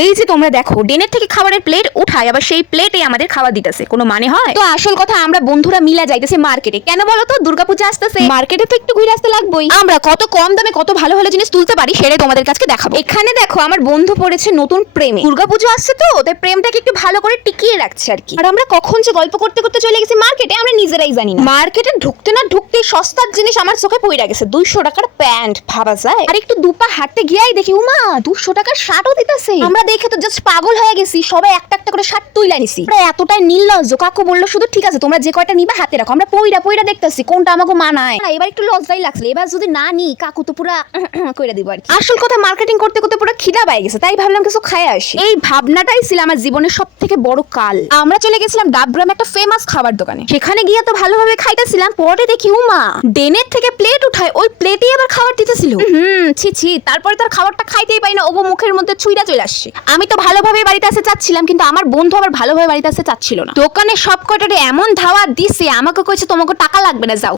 এই যে তোমরা দেখো ডেনের থেকে খাবারের প্লেট উঠায় আবার সেই প্লেটে আমাদের খাবার দিতেছে, কোনো মানে হয়? তো আসল কথা আমরা বন্ধুরা মিলা যাইতেছে মার্কেটে। কেন বলো তো? দুর্গাপূজা আসতেছে, মার্কেটে তো একটু ঘুরে আসতে লাগবেই। আমরা কত কম দামে কত ভালো ভালো জিনিস তুলতে পারি সেটাই তোমাদের কাছে দেখাবো। এখানে দেখো আমার বন্ধু পড়েছে নতুন প্রেমে। দুর্গাপূজা আসছে তো, তাই প্রেমটাকে একটু ভালো করে টিকিয়ে রাখছে আর কি। আর আমরা কখন যে গল্প করতে করতে চলে গেছি মার্কেটে আমরা নিজেরাই জানি না। মার্কেটে ঢুকতে না ঢুকতে সস্তার জিনিস আমার চোখে পড়ে গেছে। 200 টাকার প্যান্ট, ভাবা যায়? আর একটু দুপা হাঁটতে গিয়েই দেখি উমা 200 টাকার শার্টও দিতেছে। আমরা দেখে তো জাস্ট পাগল হয়ে গেছি, সবাই একটা একটা করে শার্ট তুইলা নিছি। আমরা এতটাই নির্লজ্জ। কাকু বললো শুধু ঠিক আছে তোমরা যে কয়টা নিবা হাতে রাখো, আমরা পইরা পইরা দেখতেছি কোনটা আমাকে মানায়। এবার একটু লজ্জাই লাগছে, এবার যদি না নি কাকু তো পুরা কইরা দিব আর কি। আসল কথা মার্কেটিং করতে করতে পুরো খিদা পাই গেছে, তাই ভাবলাম কিছু খাই আসি। এই ভাবনাটাই ছিল আমার জীবনের সবথেকে বড় কাল। আমরা চলে গেছিলাম ডাবগ্রামে একটা ফেমাস খাবার দোকানে। সেখানে গিয়ে তো ভালোভাবে খাইতেছিলাম, পরে দেখি উমা ডেনের থেকে প্লেট উঠায় ওই প্লেটেই আবার খাবার দিতেছিল। ছি ছি। তারপরে তার খাবারটা খাইতেই পাই না, ওগো মুখের মধ্যে ছুঁইরা চলে আসছে। আমি তো ভালোভাবে বাড়িতে আসতে চাচ্ছিলাম, কিন্তু আমার বন্ধু আবার ভালোভাবে বাড়িতে আসতে চাচ্ছিল না। দোকানে সব কটারে এমন ধাওয়া দিছে, আমাকে কইছে তোমাকে টাকা লাগবে না, যাও।